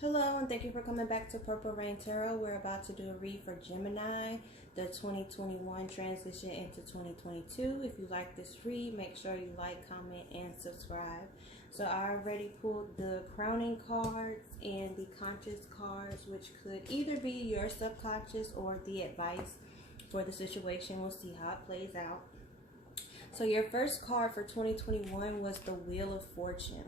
Hello, and thank you for coming back to Purple Rain Tarot. We're about to do a read for Gemini, the 2021 transition into 2022. If you like this read, make sure you like, comment, and subscribe. So I already pulled the crowning cards and the conscious cards, which could either be your subconscious or the advice for the situation. We'll see how it plays out. So your first card for 2021 was the Wheel of Fortune.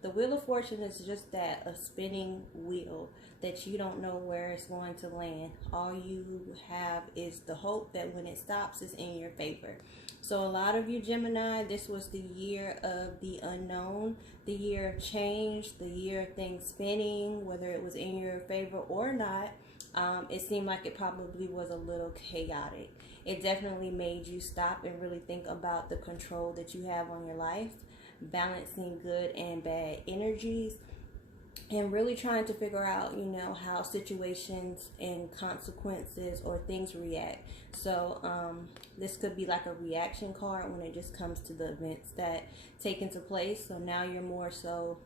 The Wheel of Fortune is just that, a spinning wheel that you don't know where it's going to land. All you have is the hope that when it stops, it's in your favor. So a lot of you Gemini, this was the year of the unknown, the year of change, the year of things spinning, whether it was in your favor or not. It seemed like it probably was a little chaotic. It definitely made you stop and really think about the control that you have on your life, balancing good and bad energies, and really trying to figure out, how situations and consequences or things react. So this could be like a reaction card when it just comes to the events that take into place. So now you're more so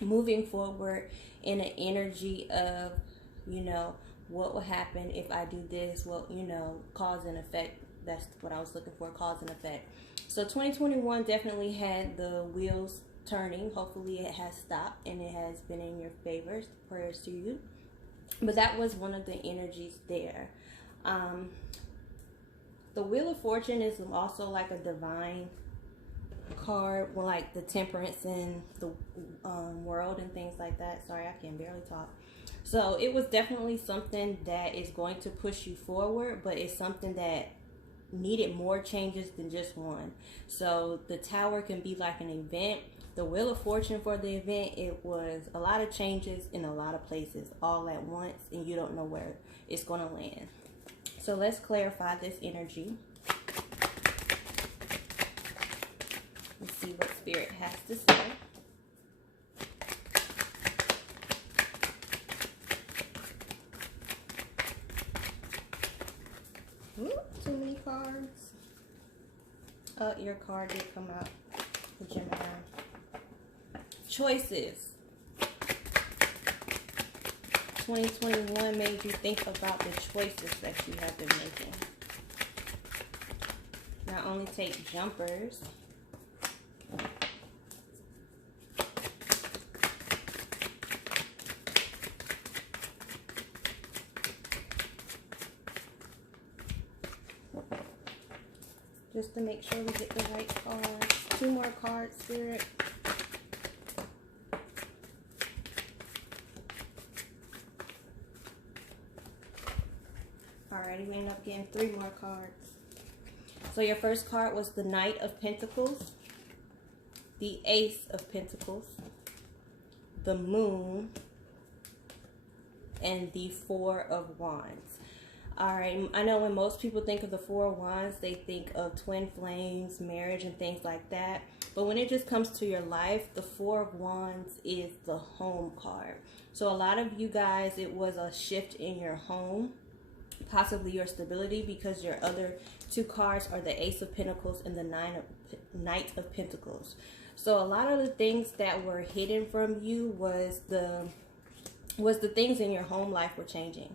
moving forward in an energy of, what will happen if I do this? Well, cause and effect. That's what I was looking for, cause and effect. So 2021 definitely had the wheels turning. Hopefully it has stopped and it has been in your favor. Prayers to you. But that was one of the energies there. The Wheel of Fortune is also like a divine card, like the temperance in the world and things like that. Sorry, I can barely talk. So it was definitely something that is going to push you forward, but it's something that needed more changes than just one. So the Tower can be like an event. The Wheel of Fortune for the event, it was a lot of changes in a lot of places all at once, and you don't know where it's going to land. So let's clarify this energy. Let's see what Spirit has to say. Ooh, too many cards. Oh, your card did come out for Gemini. Choices. 2021 made you think about the choices that you have been making. Not only take jumpers, just to make sure we get the right cards. 2 more cards, Spirit. Alrighty, we end up getting 3 more cards. So your first card was the Knight of Pentacles, the Ace of Pentacles, the Moon, and the 4 of Wands. Alright, I know when most people think of the 4 of Wands, they think of twin flames, marriage, and things like that. But when it just comes to your life, the 4 of Wands is the home card. So a lot of you guys, it was a shift in your home, possibly your stability, because your other 2 cards are the Ace of Pentacles and the Knight of Pentacles. So a lot of the things that were hidden from you was the things in your home life were changing.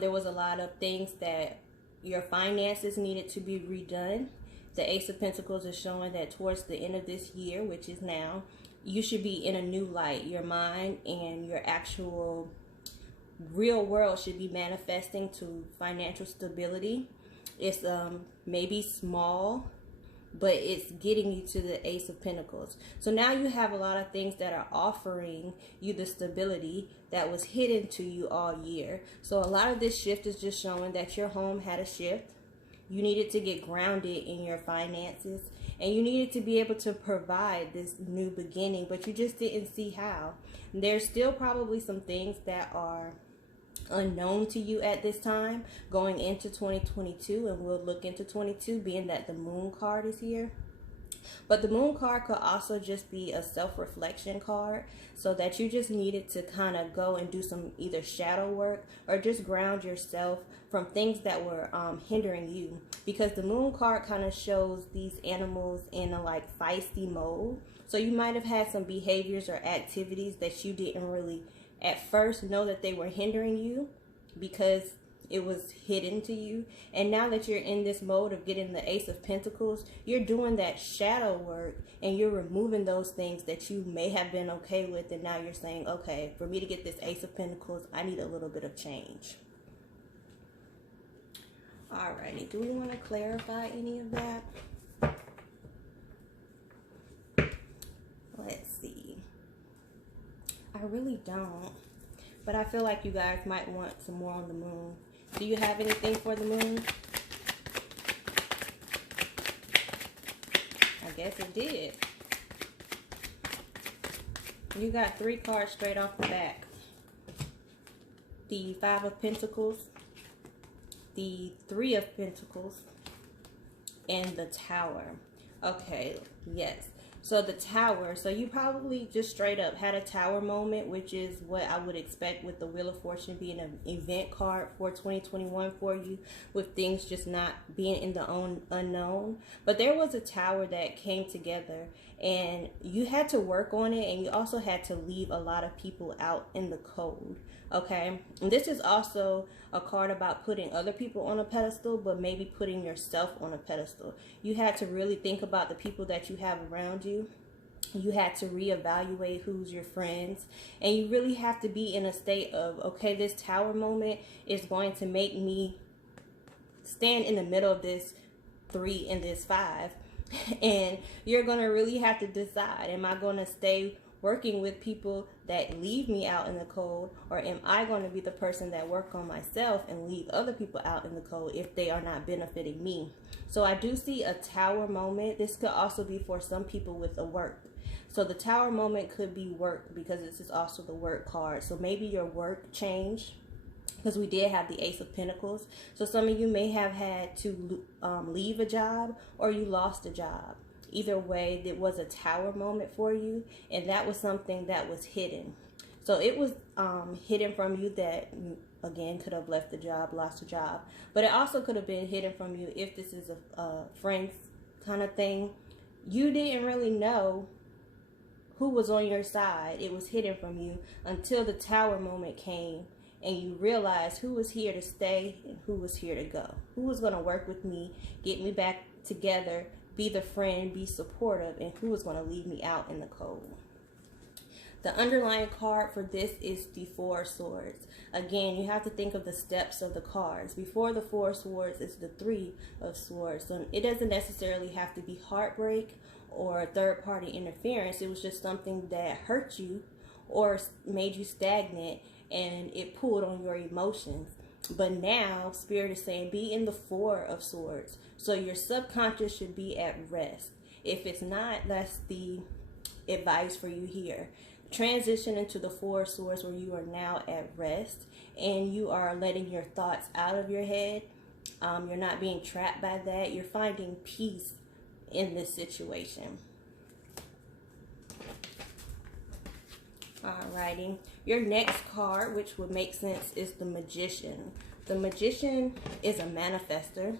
There was a lot of things that your finances needed to be redone. The Ace of Pentacles is showing that towards the end of this year, which is now, you should be in a new light. Your mind and your actual real world should be manifesting to financial stability. It's maybe small, but it's getting you to the Ace of Pentacles. So now you have a lot of things that are offering you the stability that was hidden to you all year. So a lot of this shift is just showing that your home had a shift. You needed to get grounded in your finances, and you needed to be able to provide this new beginning, but you just didn't see how. There's still probably some things that are unknown to you at this time going into 2022, and we'll look into 22, being that the Moon card is here. But the Moon card could also just be a self-reflection card, so that you just needed to kind of go and do some either shadow work or just ground yourself from things that were hindering you, because the Moon card kind of shows these animals in a like feisty mode. So you might have had some behaviors or activities that you didn't really at first know that they were hindering you because it was hidden to you. And now that you're in this mode of getting the Ace of Pentacles, you're doing that shadow work and you're removing those things that you may have been okay with. And now you're saying, okay, for me to get this Ace of Pentacles, I need a little bit of change. Alrighty, do we want to clarify any of that? Let's see. I really don't. But I feel like you guys might want some more on the moon. Do you have anything for the moon? I guess it did. You got 3 cards straight off the back. The 5 of Pentacles, the 3 of Pentacles, and the Tower. Okay, yes. So the Tower, so you probably just straight up had a Tower moment, which is what I would expect with the Wheel of Fortune being an event card for 2021 for you, with things just not being in the unknown. But there was a Tower that came together and you had to work on it, and you also had to leave a lot of people out in the cold. Okay, and this is also a card about putting other people on a pedestal, but maybe putting yourself on a pedestal. You had to really think about the people that you have around you. You had to reevaluate who's your friends, and you really have to be in a state of, okay, this Tower moment is going to make me stand in the middle of this 3 and this 5, and you're going to really have to decide, am I going to stay working with people that leave me out in the cold, or am I going to be the person that work on myself and leave other people out in the cold if they are not benefiting me? So I do see a Tower moment. This could also be for some people with the work. So the Tower moment could be work, because this is also the work card. So maybe your work changed, because we did have the Ace of Pentacles. So some of you may have had to leave a job, or you lost a job. Either way, it was a Tower moment for you, and that was something that was hidden. So it was hidden from you that, again, could have left the job, lost a job. But it also could have been hidden from you if this is a friends kind of thing. You didn't really know who was on your side. It was hidden from you until the Tower moment came, and you realized who was here to stay and who was here to go. Who was going to work with me, get me back together, be the friend, be supportive, and who is going to leave me out in the cold. The underlying card for this is the 4 of Swords. Again, you have to think of the steps of the cards. Before the 4 of Swords is the 3 of Swords. So it doesn't necessarily have to be heartbreak or third-party interference. It was just something that hurt you or made you stagnant, and it pulled on your emotions. But now, Spirit is saying, be in the 4 of Swords. So your subconscious should be at rest. If it's not, that's the advice for you here. Transition into the 4 of Swords, where you are now at rest, and you are letting your thoughts out of your head. You're not being trapped by that. You're finding peace in this situation. Alrighty. Your next card, which would make sense, is the Magician. The Magician is a manifester.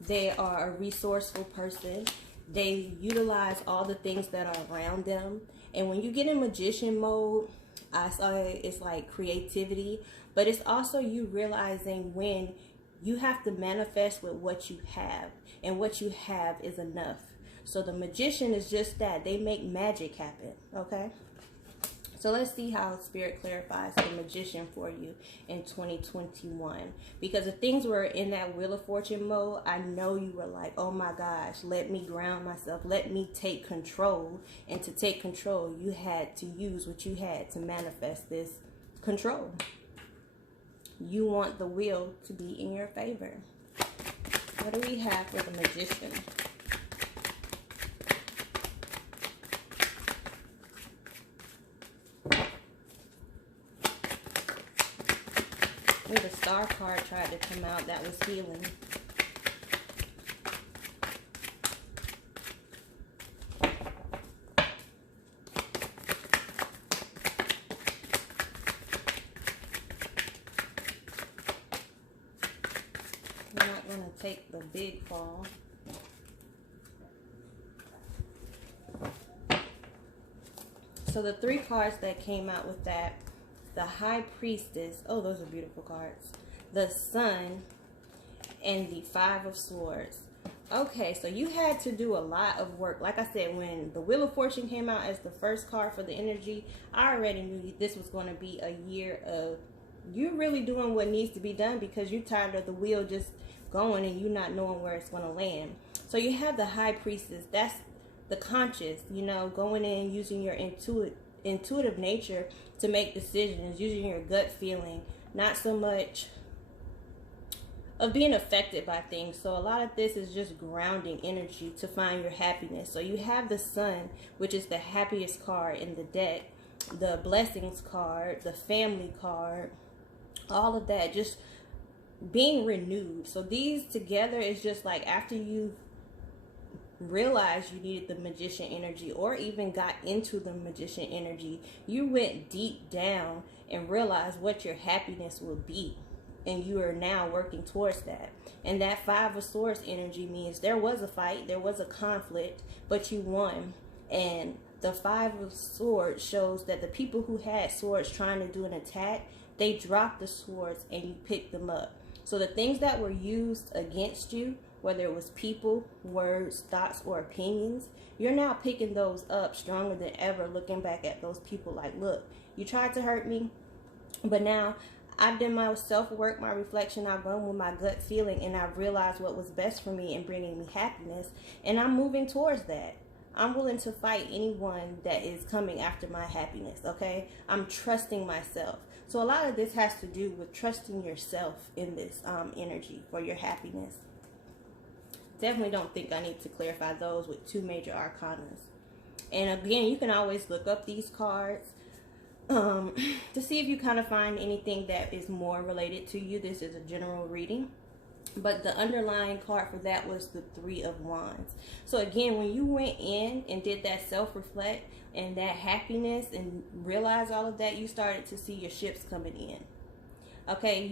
They are a resourceful person. They utilize all the things that are around them. And when you get in Magician mode, I saw it's like creativity, but it's also you realizing when you have to manifest with what you have, and what you have is enough. So the Magician is just that. They make magic happen, okay? So let's see how Spirit clarifies the Magician for you in 2021. Because if things were in that Wheel of Fortune mode, I know you were like, oh my gosh, let me ground myself. Let me take control. And to take control, you had to use what you had to manifest this control. You want the wheel to be in your favor. What do we have for the Magician? The Star card tried to come out. That was healing. I'm not going to take the big fall. So the 3 cards that came out with that the High Priestess. Oh, those are beautiful cards. The Sun and the Five of Swords. Okay, so you had to do a lot of work. Like I said, when the Wheel of Fortune came out as the first card for the energy, I already knew this was going to be a year of you really doing what needs to be done, because you're tired of the wheel just going and you not knowing where it's going to land. So you have the High Priestess. That's the conscious, you know, going in, using your intuitive nature to make decisions, using your gut feeling, not so much of being affected by things. So a lot of this is just grounding energy to find your happiness. So you have the Sun, which is the happiest card in the deck, the Blessings card, the Family card, all of that, just being renewed. So these together is just like after you realized you needed the Magician energy, or even got into the Magician energy, you went deep down and realized what your happiness would be, and you are now working towards that. And that Five of Swords energy means there was a fight, there was a conflict, but you won. And the Five of Swords shows that the people who had swords trying to do an attack, they dropped the swords and you picked them up. So the things that were used against you, whether it was people, words, thoughts, or opinions, you're now picking those up stronger than ever, looking back at those people like, look, you tried to hurt me, but now I've done my self-work, my reflection, I've run with my gut feeling, and I've realized what was best for me and bringing me happiness, and I'm moving towards that. I'm willing to fight anyone that is coming after my happiness, okay? I'm trusting myself. So a lot of this has to do with trusting yourself in this energy for your happiness. Definitely don't think I need to clarify those with two major arcanas. And again, you can always look up these cards to see if you kind of find anything that is more related to you. This is a general reading, but the underlying card for that was the Three of Wands. So again, when you went in and did that self-reflect and that happiness and realized all of that, you started to see your ships coming in. Okay,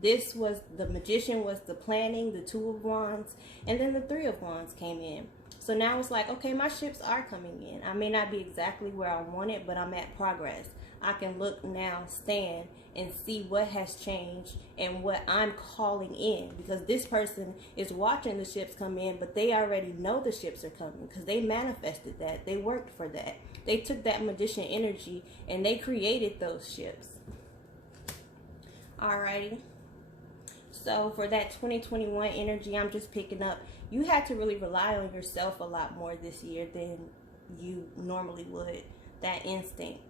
this was the Magician, was the planning, the Two of Wands, and then the Three of Wands came in. So now it's like, okay, my ships are coming in. I may not be exactly where I want it, but I'm at progress. I can look now, stand, and see what has changed and what I'm calling in. Because this person is watching the ships come in, but they already know the ships are coming because they manifested that. They worked for that. They took that Magician energy and they created those ships. Alrighty. So for that 2021 energy, I'm just picking up, you had to really rely on yourself a lot more this year than you normally would. That instinct.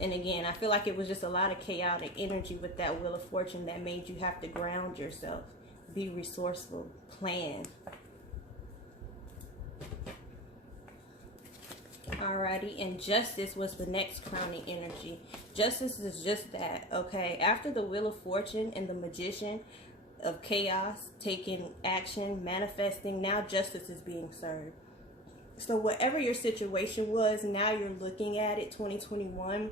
And again, I feel like it was just a lot of chaotic energy with that Wheel of Fortune that made you have to ground yourself, be resourceful, plan. Alrighty, and Justice was the next crowning energy. Justice is just that, okay? After the Wheel of Fortune and the Magician of chaos, taking action, manifesting, now justice is being served. So whatever your situation was, now you're looking at it, 2021,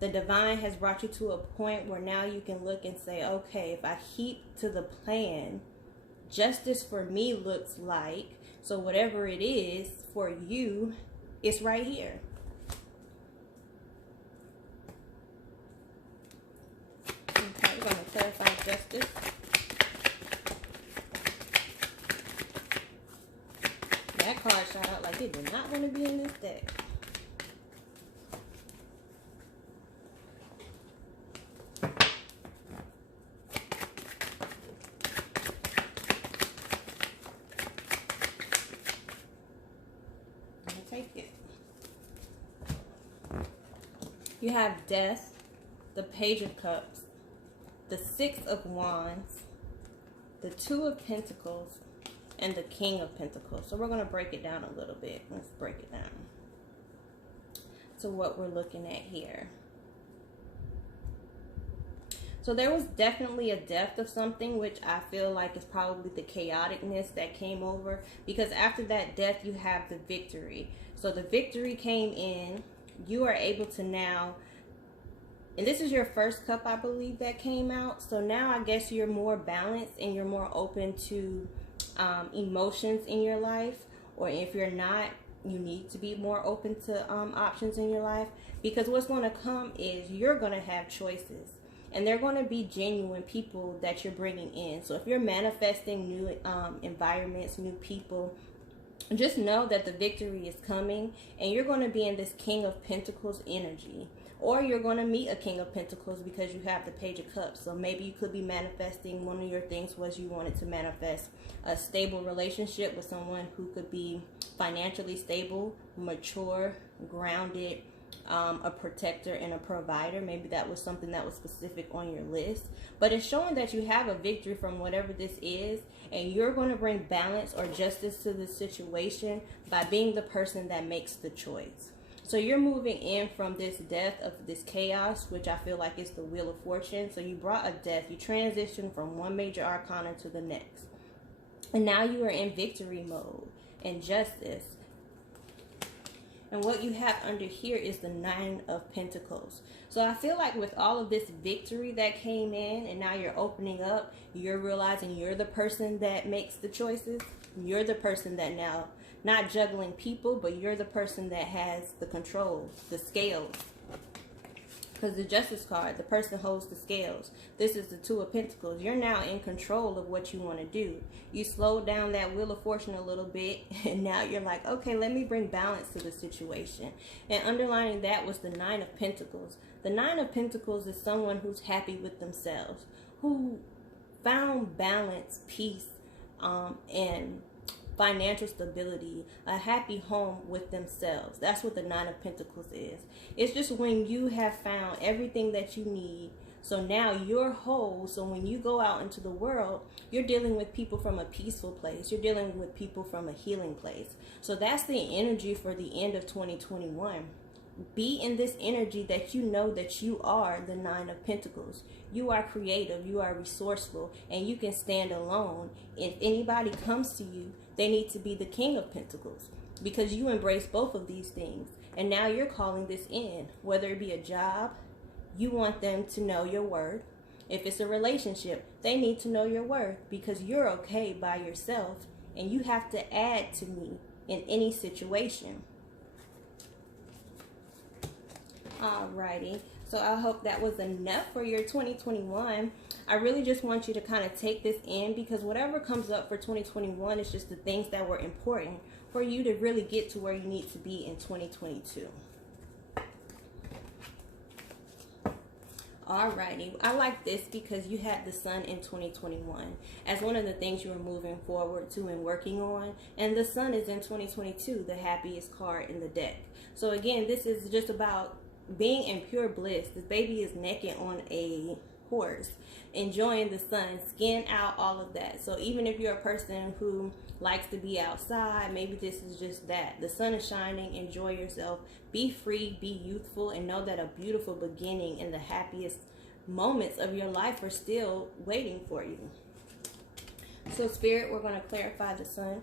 the divine has brought you to a point where now you can look and say, okay, if I keep to the plan, justice for me looks like, so whatever it is for you, it's right here. Okay, we're going to clarify justice. That card shot out like it did not want to be in this deck. I'm gonna take it. You have Death, the Page of Cups, the Six of Wands, the Two of Pentacles, and the King of Pentacles. So we're going to break it down a little bit. Let's break it down to what we're looking at here. So there was definitely a depth of something, which I feel like is probably the chaoticness that came over, because after that death you have the victory. So the victory came in. You are able to now, and this is your first cup, I believe, that came out. So now I guess you're more balanced and you're more open to emotions in your life. Or if you're not, you need to be more open to options in your life, because what's going to come is you're going to have choices, and they're going to be genuine people that you're bringing in. So if you're manifesting new environments, new people, just know that the victory is coming, and you're going to be in this King of Pentacles energy. Or you're going to meet a King of Pentacles because you have the Page of Cups. So maybe you could be manifesting, one of your things was you wanted to manifest a stable relationship with someone who could be financially stable, mature, grounded, a protector and a provider. Maybe that was something that was specific on your list. But it's showing that you have a victory from whatever this is, and you're going to bring balance or justice to the situation by being the person that makes the choice. So you're moving in from this death of this chaos, which I feel like is the Wheel of Fortune. So you brought a death. You transitioned from one major arcana to the next. And now you are in victory mode and justice. And what you have under here is the Nine of Pentacles. So I feel like with all of this victory that came in, and now you're opening up, you're realizing you're the person that makes the choices. You're the person that now, not juggling people, but you're the person that has the control, the scales. Because the Justice card, the person holds the scales. This is the Two of Pentacles. You're now in control of what you want to do. You slowed down that Wheel of Fortune a little bit, and now you're like, okay, let me bring balance to the situation. And underlining that was the Nine of Pentacles. The Nine of Pentacles is someone who's happy with themselves, who found balance, peace, and financial stability, a happy home with themselves. That's what the Nine of Pentacles is. It's just when you have found everything that you need, so now you're whole. So when you go out into the world, you're dealing with people from a peaceful place. You're dealing with people from a healing place. So that's the energy for the end of 2021. Be in this energy that you know that you are the Nine of Pentacles. You are creative, you are resourceful, and you can stand alone. If anybody comes to you, they need to be the King of Pentacles, because you embrace both of these things. And now you're calling this in, whether it be a job, you want them to know your worth. If it's a relationship, they need to know your worth, because you're okay by yourself, and you have to add to me in any situation. Alrighty, so I hope that was enough for your 2021. I really just want you to kind of take this in, because whatever comes up for 2021 is just the things that were important for you to really get to where you need to be in 2022. Alrighty, I like this because you had the Sun in 2021 as one of the things you were moving forward to and working on, and the Sun is in 2022, the happiest card in the deck. So again, this is just about being in pure bliss. This baby is naked on a horse, enjoying the sun, skin out, all of that. So even if you're a person who likes to be outside, maybe this is just that. The sun is shining, enjoy yourself, be free, be youthful, and know that a beautiful beginning and the happiest moments of your life are still waiting for you. So Spirit, we're going to clarify the Sun.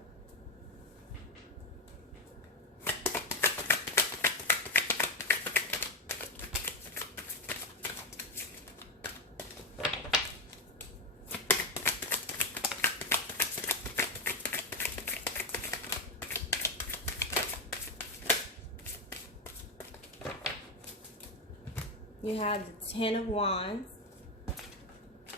You have the Ten of Wands,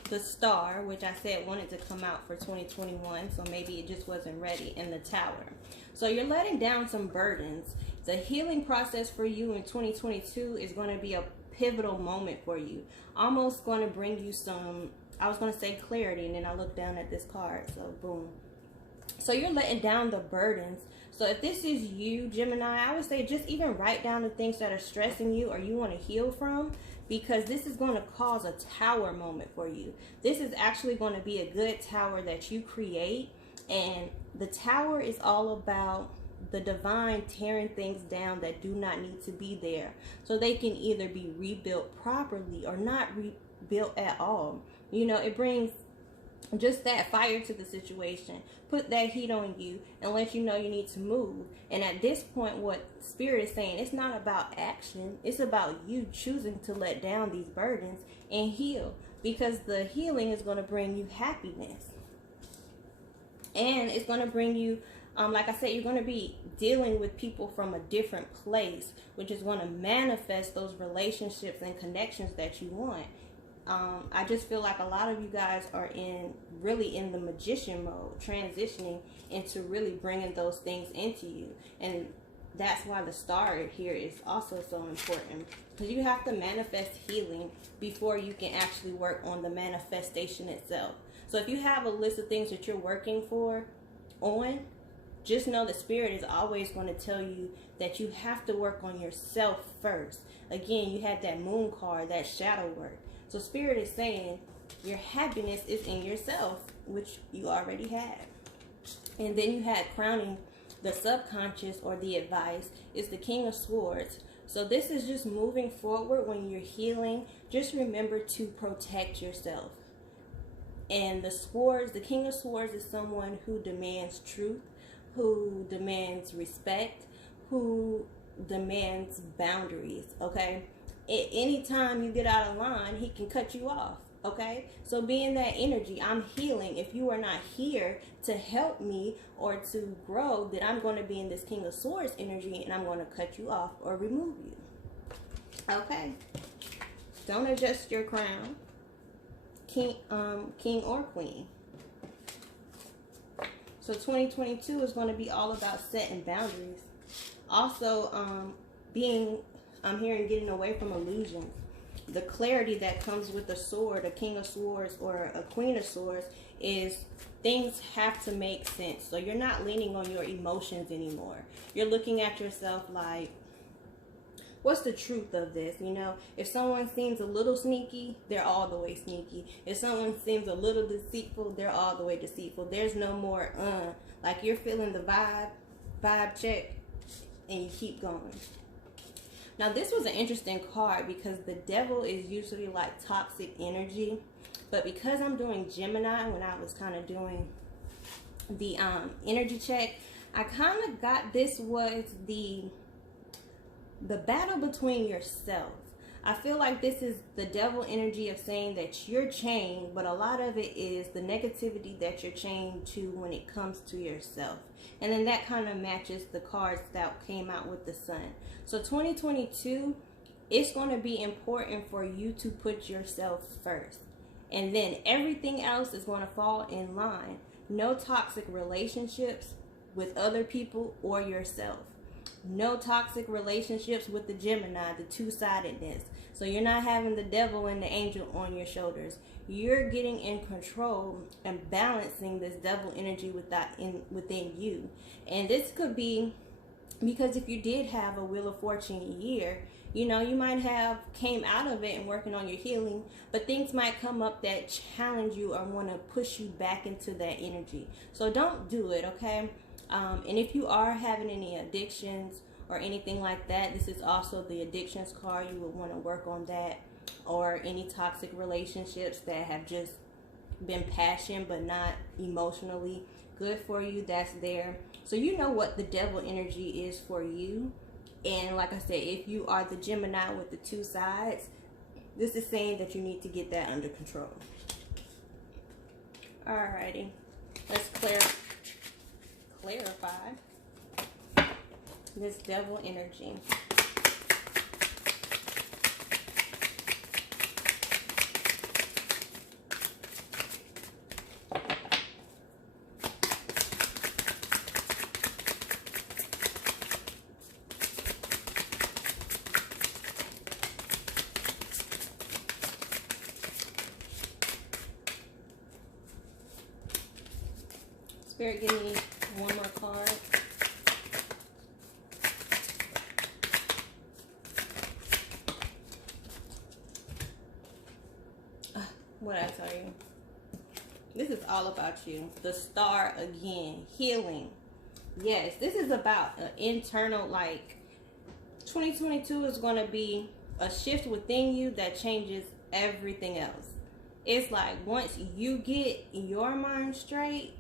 the Star, which I said wanted to come out for 2021, so maybe it just wasn't ready, and the Tower. So you're letting down some burdens. The healing process for you in 2022 is going to be a pivotal moment for you. Almost going to bring you some, I was going to say clarity, and then I looked down at this card, so boom. So you're letting down the burdens. So if this is you, Gemini, I would say just even write down the things that are stressing you or you want to heal from, because this is going to cause a tower moment for you. This is actually going to be a good tower that you create, and the tower is all about the divine tearing things down that do not need to be there, so they can either be rebuilt properly or not rebuilt at all. You know, it brings just that fire to the situation, put that heat on you and let you know you need to move. And at this point, what Spirit is saying, it's not about action, it's about you choosing to let down these burdens and heal, because the healing is going to bring you happiness, and it's going to bring you Like I said, you're going to be dealing with people from a different place, which is going to manifest those relationships and connections that you want. I just feel like a lot of you guys are really in the magician mode, transitioning into really bringing those things into you. And that's why the star here is also so important, because you have to manifest healing before you can actually work on the manifestation itself. So if you have a list of things that you're working on, just know the Spirit is always going to tell you that you have to work on yourself first. Again, you had that moon card, that shadow work. So Spirit is saying your happiness is in yourself, which you already had. And then you had crowning the subconscious, or the advice, is the King of Swords. So this is just moving forward when you're healing. Just remember to protect yourself. And the Swords, the King of Swords, is someone who demands truth, who demands respect, who demands boundaries, okay? At any time you get out of line, he can cut you off, okay? So be in that energy. I'm healing. If you are not here to help me or to grow, then I'm going to be in this King of Swords energy, and I'm going to cut you off or remove you, okay? Don't adjust your crown, king or queen. So 2022 is going to be all about setting boundaries. Also, I'm hearing getting away from illusions. The clarity that comes with the sword, a King of Swords or a Queen of Swords, is things have to make sense. So you're not leaning on your emotions anymore. You're looking at yourself like, what's the truth of this? You know, if someone seems a little sneaky, they're all the way sneaky. If someone seems a little deceitful, they're all the way deceitful. There's no more, like you're feeling the vibe check, and you keep going. Now, this was an interesting card because the devil is usually like toxic energy. But because I'm doing Gemini, when I was kind of doing the energy check, I kind of got this was the battle between yourself. I feel like this is the devil energy of saying that you're chained, but a lot of it is the negativity that you're chained to when it comes to yourself. And then that kind of matches the cards that came out with the sun. So 2022, it's going to be important for you to put yourself first. And then everything else is going to fall in line. No toxic relationships with other people or yourself. No toxic relationships with the Gemini, the two-sidedness. So you're not having the devil and the angel on your shoulders. You're getting in control and balancing this devil energy within you. And this could be because if you did have a Wheel of Fortune year, you know, you might have came out of it and working on your healing, but things might come up that challenge you or want to push you back into that energy. So don't do it, okay? And if you are having any addictions or anything like that, this is also the addictions card. You would want to work on that, or any toxic relationships that have just been passion but not emotionally good for you. That's there. So you know what the devil energy is for you. And like I said, if you are the Gemini with the two sides, this is saying that you need to get that under control. Alrighty, let's clarify this devil energy. Spirit, give me one more card. What did I tell you? This is all about you. The star again. Healing. Yes, this is about an internal, like, 2022 is going to be a shift within you that changes everything else. It's like once you get your mind straight,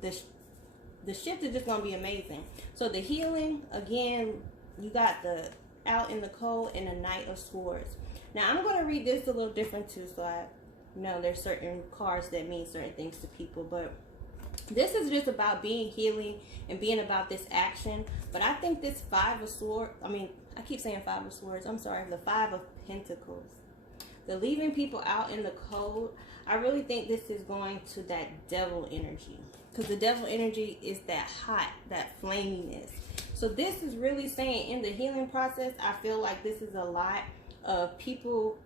the shift is just going to be amazing. So the healing, again, you got the out in the cold and the Knight of Swords. Now, I'm going to read this a little different too, so I know there's certain cards that mean certain things to people, but This is just about being healing and being about this action. But I think this Five of Swords, I keep saying Five of Swords, I'm sorry, the Five of Pentacles, the leaving people out in the cold, I really think this is going to that devil energy. Because the devil energy is that hot, that flaminess. So this is really saying in the healing process, I feel like this is a lot of people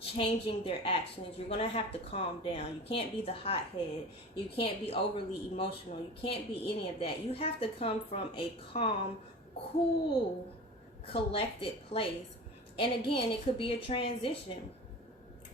changing their actions. You're going to have to calm down. You can't be the hothead. You can't be overly emotional. You can't be any of that. You have to come from a calm, cool, collected place. And again, it could be a transition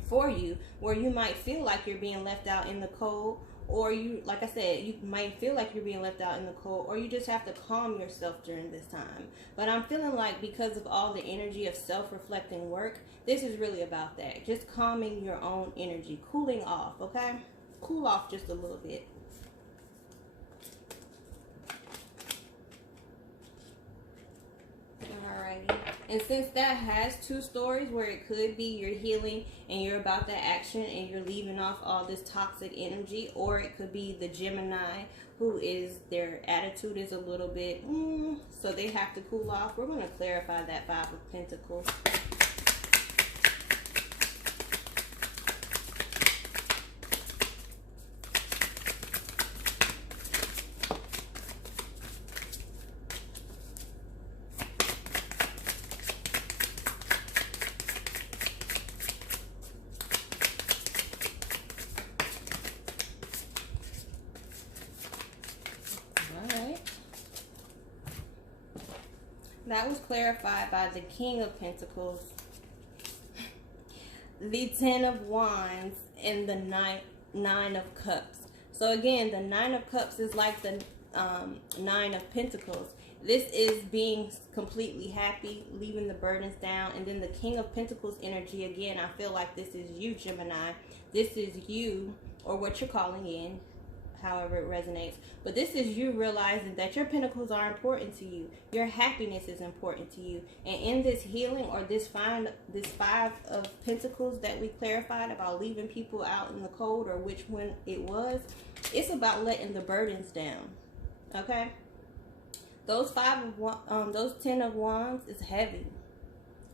for you where you might feel like you're being left out in the cold, or you, like I said, you might feel like you're being left out in the cold, or you just have to calm yourself during this time. But I'm feeling like because of all the energy of self-reflecting work, this is really about that. Just calming your own energy, cooling off, okay? Cool off just a little bit. Alrighty. And since that has two stories where it could be you're healing and you're about that action and you're leaving off all this toxic energy, or it could be the Gemini who is, their attitude is a little bit, so they have to cool off. We're going to clarify that Five of Pentacles. That was clarified by the King of Pentacles, the Ten of Wands, and the Nine of Cups. So again, the Nine of Cups is like the Nine of Pentacles. This is being completely happy, leaving the burdens down. And then the King of Pentacles energy, again, I feel like this is you, Gemini. This is you, or what you're calling in, however it resonates. But this is you realizing that your pentacles are important to you. Your happiness is important to you. And in this healing, or this Five of Pentacles that we clarified about leaving people out in the cold, or which one it was, it's about letting the burdens down. Okay? Those those Ten of Wands is heavy.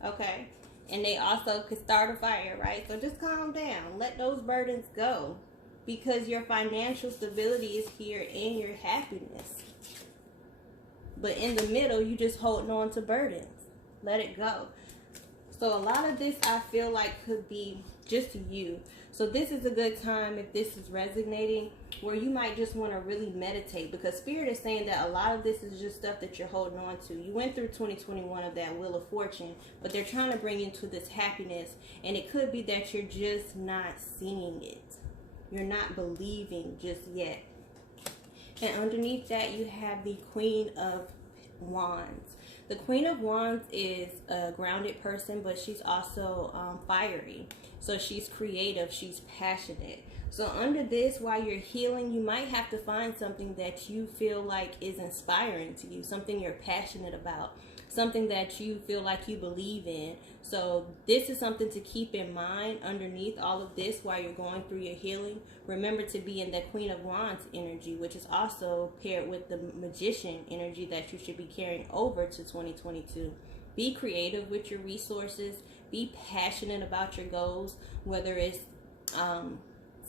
Okay? And they also could start a fire, right? So just calm down. Let those burdens go. Because your financial stability is here and your happiness. But in the middle, you just holding on to burdens. Let it go. So a lot of this, I feel like, could be just you. So this is a good time, if this is resonating, where you might just want to really meditate. Because Spirit is saying that a lot of this is just stuff that you're holding on to. You went through 2021 of that Wheel of Fortune, but they're trying to bring you into this happiness. And it could be that you're just not seeing it. You're not believing just yet. And underneath that, you have the Queen of Wands. The Queen of Wands is a grounded person, but she's also fiery. So she's creative, she's passionate. So under this, while you're healing, you might have to find something that you feel like is inspiring to you, something you're passionate about, something that you feel like you believe in. So this is something to keep in mind underneath all of this while you're going through your healing. Remember to be in that Queen of Wands energy, which is also paired with the Magician energy that you should be carrying over to 2022. Be creative with your resources. Be passionate about your goals, whether it's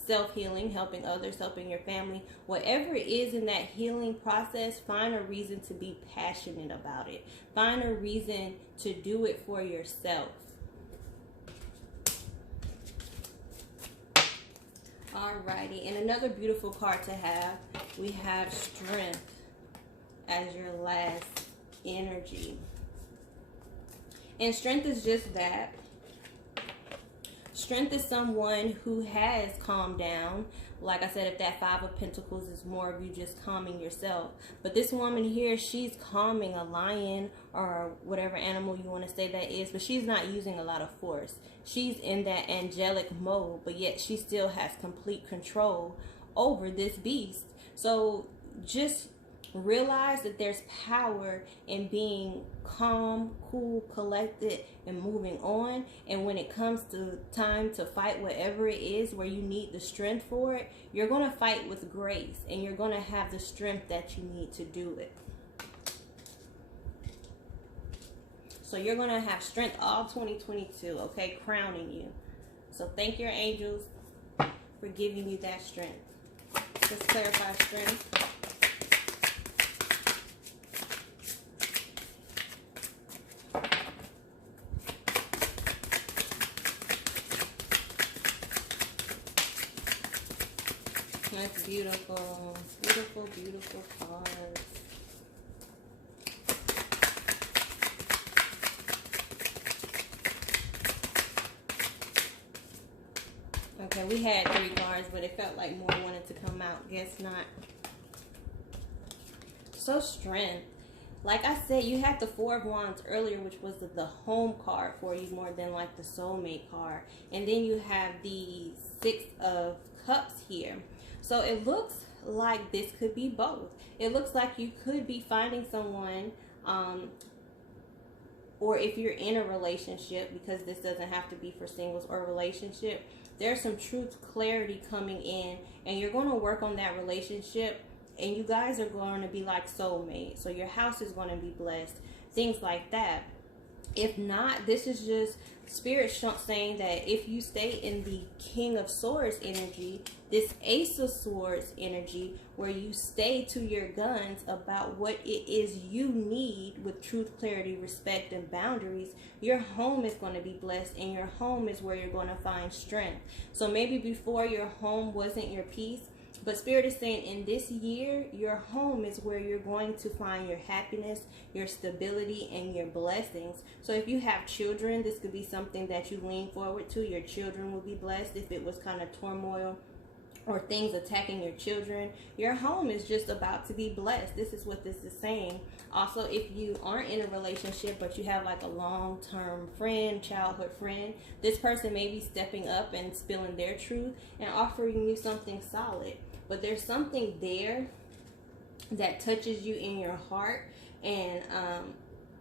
self-healing, helping others, helping your family, whatever it is in that healing process, find a reason to be passionate about it. Find a reason to do it for yourself. Alrighty, and another beautiful card to have, we have Strength as your last energy. And Strength is just that. Strength is someone who has calmed down. Like I said, if that Five of Pentacles is more of you just calming yourself. But this woman here, she's calming a lion or whatever animal you want to say that is. But she's not using a lot of force. She's in that angelic mode, but yet she still has complete control over this beast. So just Realize that there's power in being calm, cool, collected, and moving on. And when it comes to time to fight whatever it is where you need the strength for it, you're going to fight with grace, and you're going to have the strength that you need to do it. So you're going to have strength all 2022, okay, crowning you. So thank your angels for giving you that strength. Let's clarify strength. That's beautiful. Beautiful, beautiful cards. Okay, we had 3 cards, but it felt like more wanted to come out. Guess not. So strength. Like I said, you had the 4 of Wands earlier, which was the home card for you more than like the soulmate card. And then you have the 6 of Cups here. So it looks like this could be both. It looks like you could be finding someone, or if you're in a relationship, because this doesn't have to be for singles or relationship, there's some truth, clarity coming in, and you're going to work on that relationship, and you guys are going to be like soulmates. So your house is going to be blessed, things like that. If not, this is just Spirit saying that if you stay in the King of Swords energy, this Ace of Swords energy, where you stay to your guns about what it is you need with truth, clarity, respect, and boundaries, your home is going to be blessed, and your home is where you're going to find strength. So maybe before, your home wasn't your peace, but Spirit is saying in this year, your home is where you're going to find your happiness, your stability, and your blessings. So if you have children, this could be something that you lean forward to. Your children will be blessed. If it was kind of turmoil or things attacking your children, your home is just about to be blessed. This is what this is saying. Also, if you aren't in a relationship, but you have like a long-term friend, childhood friend, this person may be stepping up and spilling their truth and offering you something solid. But there's something there that touches you in your heart, and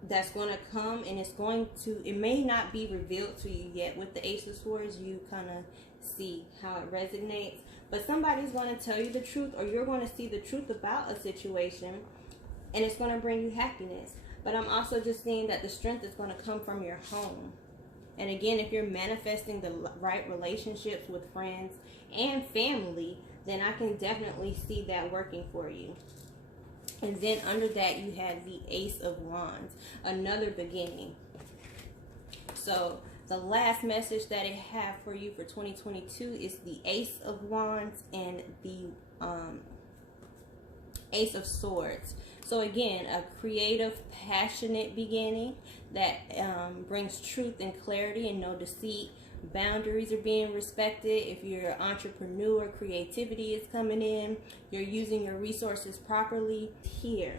that's going to come, and it may not be revealed to you yet. With the Ace of Swords, you kind of see how it resonates. But somebody's going to tell you the truth, or you're going to see the truth about a situation, and it's going to bring you happiness. But I'm also just seeing that the strength is going to come from your home. And again, if you're manifesting the right relationships with friends and family, then I can definitely see that working for you. And then under that, you have the Ace of Wands, another beginning. So the last message that it have for you for 2022 is the Ace of Wands and the Ace of Swords. So again, a creative, passionate beginning that brings truth and clarity and no deceit. Boundaries are being respected. If you're an entrepreneur, creativity is coming in. You're using your resources properly here.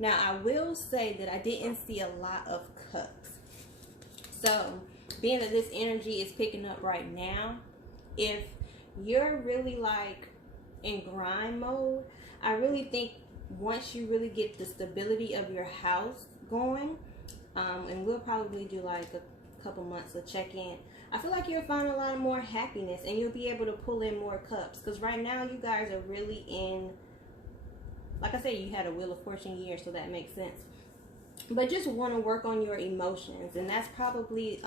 Now, I will say that I didn't see a lot of cups. So, being that this energy is picking up right now, if you're really like in grind mode, I really think once you really get the stability of your house going, and we'll probably do like a couple months of check-in, I feel like you'll find a lot more happiness, and you'll be able to pull in more cups. Because right now, you guys are really in, like I said, you had a Wheel of Fortune year, so that makes sense. But just want to work on your emotions, and that's probably,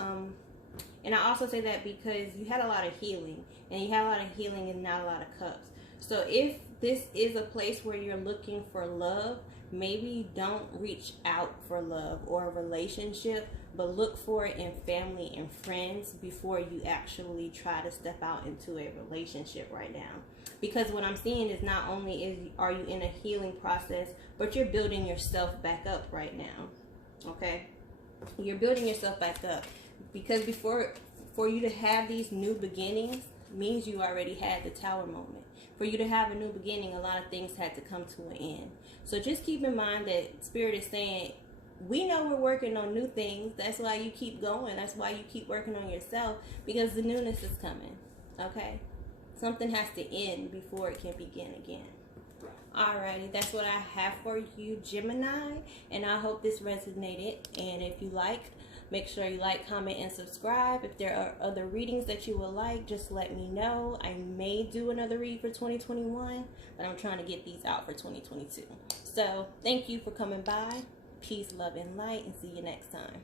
and I also say that because you had a lot of healing, and you had a lot of healing and not a lot of cups. So if this is a place where you're looking for love, maybe don't reach out for love or a relationship, but look for it in family and friends before you actually try to step out into a relationship right now. Because what I'm seeing is not only are you in a healing process, but you're building yourself back up right now. Okay? You're building yourself back up. Because for you to have these new beginnings means you already had the Tower moment. For you to have a new beginning, a lot of things had to come to an end. So just keep in mind that Spirit is saying, we know we're working on new things. That's why you keep going. That's why you keep working on yourself, because the newness is coming. Okay? Something has to end before it can begin again. Alrighty, that's what I have for you, Gemini, and I hope this resonated. And if you like, make sure you like, comment, and subscribe. If there are other readings that you would like, just let me know. I may do another read for 2021, but I'm trying to get these out for 2022. So thank you for coming by. Peace, love, and light, and see you next time.